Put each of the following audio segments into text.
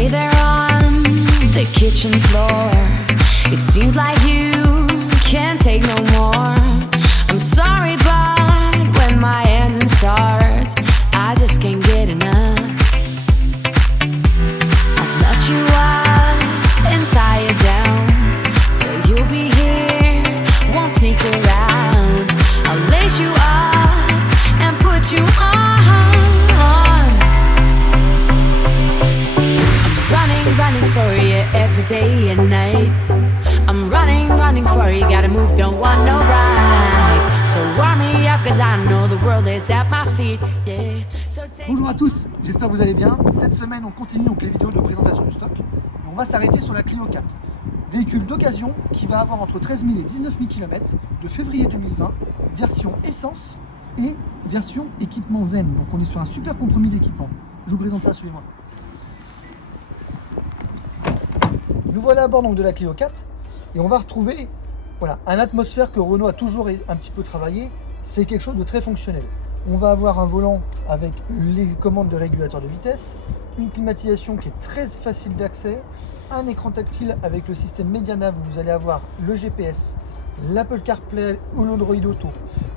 lay there on the kitchen floor. It seems like you can't take no more. I'm sorry, but when my engine starts, I just can't get enough. I'll nut you up and tie you down, so you'll be here, won't sneak around. I'll lace you up and put you on. Running for you every day and night. I'm running for you, gotta move, don't want no ride. So warm me up, cause I know the world is at my feet, yeah. So Bonjour à tous, j'espère que vous allez bien. Cette semaine, on continue donc les vidéos de présentation du stock. On va s'arrêter sur la Clio 4. Véhicule d'occasion qui va avoir entre 13 000 et 19 000 km de février 2020, version essence et version équipement zen. Donc on est sur un super compromis d'équipement. Je vous présente ça, suivez-moi. Nous voilà à bord donc de la Clio 4 et on va retrouver un atmosphère que Renault a toujours un petit peu travaillé. C'est quelque chose de très fonctionnel. On va avoir un volant avec les commandes de régulateur de vitesse, une climatisation qui est très facile d'accès, un écran tactile avec le système Medianav où vous allez avoir le GPS, l'Apple CarPlay ou l'Android Auto.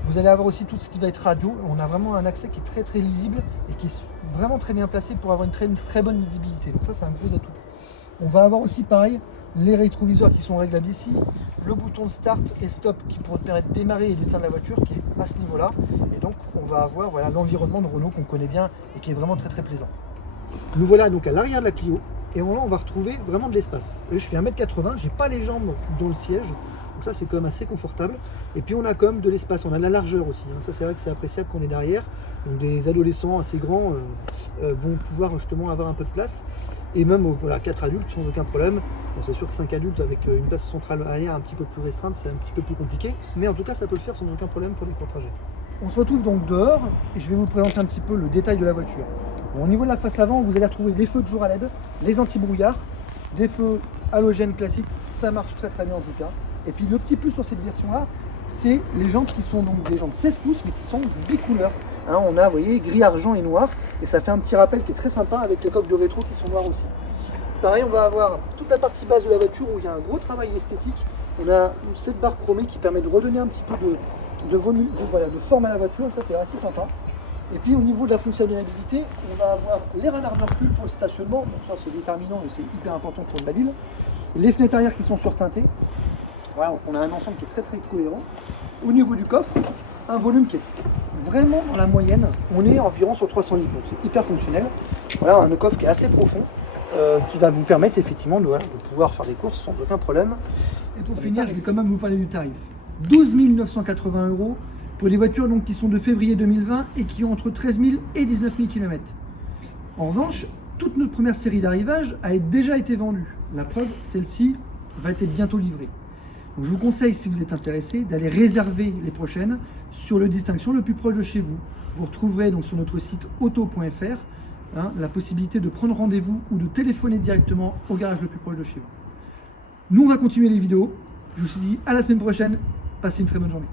Vous allez avoir aussi tout ce qui va être radio. On a vraiment un accès qui est très lisible et qui est vraiment très bien placé pour avoir une très bonne visibilité. Donc ça, c'est un gros atout. On va avoir aussi pareil les rétroviseurs qui sont réglables ici, le bouton de start et stop qui pourrait permettre de démarrer et d'éteindre la voiture qui est à ce niveau là, et donc on va avoir l'environnement de Renault qu'on connaît bien et qui est vraiment très plaisant. Nous voilà donc à l'arrière de la Clio et là on va retrouver vraiment de l'espace. Je fais 1m80, j'ai pas les jambes dans le siège, donc ça c'est quand même assez confortable, et puis on a quand même de l'espace, on a de la largeur aussi, ça c'est vrai que c'est appréciable qu'on est derrière, donc des adolescents assez grands vont pouvoir justement avoir un peu de place. Et même 4 adultes sans aucun problème. Bon, c'est sûr que 5 adultes avec une place centrale arrière un petit peu plus restreinte, c'est un petit peu plus compliqué. Mais en tout cas, ça peut le faire sans aucun problème pour les courts trajets. On se retrouve donc dehors et je vais vous présenter un petit peu le détail de la voiture. Bon, au niveau de la face avant, vous allez retrouver des feux de jour à LED, les anti-brouillard, des feux halogènes classiques, ça marche très bien en tout cas. Et puis le petit plus sur cette version-là, c'est les jantes qui sont donc des jantes 16 pouces mais qui sont bicouleurs. On a, vous voyez, gris, argent et noir, et ça fait un petit rappel qui est très sympa avec les coques de rétro qui sont noires aussi. Pareil, on va avoir toute la partie basse de la voiture où il y a un gros travail esthétique. On a cette barre chromée qui permet de redonner un petit peu de forme à la voiture, ça c'est assez sympa. Et puis au niveau de la fonctionnalité, on va avoir les radars de recul pour le stationnement, donc ça c'est déterminant et c'est hyper important pour le mobile. Les fenêtres arrière qui sont surteintées. Voilà, on a un ensemble qui est très cohérent. Au niveau du coffre, un volume qui est vraiment dans la moyenne, on est environ sur 300 litres, donc c'est hyper fonctionnel. Voilà, un coffre qui est assez profond, qui va vous permettre effectivement de pouvoir faire des courses sans aucun problème. Et pour finir, je vais quand même vous parler du tarif. 12 980 € pour les voitures donc, qui sont de février 2020 et qui ont entre 13 000 et 19 000 km. En revanche, toute notre première série d'arrivage a déjà été vendue. La preuve, celle-ci va être bientôt livrée. Donc je vous conseille, si vous êtes intéressé, d'aller réserver les prochaines sur le Distinction le plus proche de chez vous. Vous retrouverez donc sur notre site auto.fr la possibilité de prendre rendez-vous ou de téléphoner directement au garage le plus proche de chez vous. Nous, on va continuer les vidéos. Je vous dis à la semaine prochaine. Passez une très bonne journée.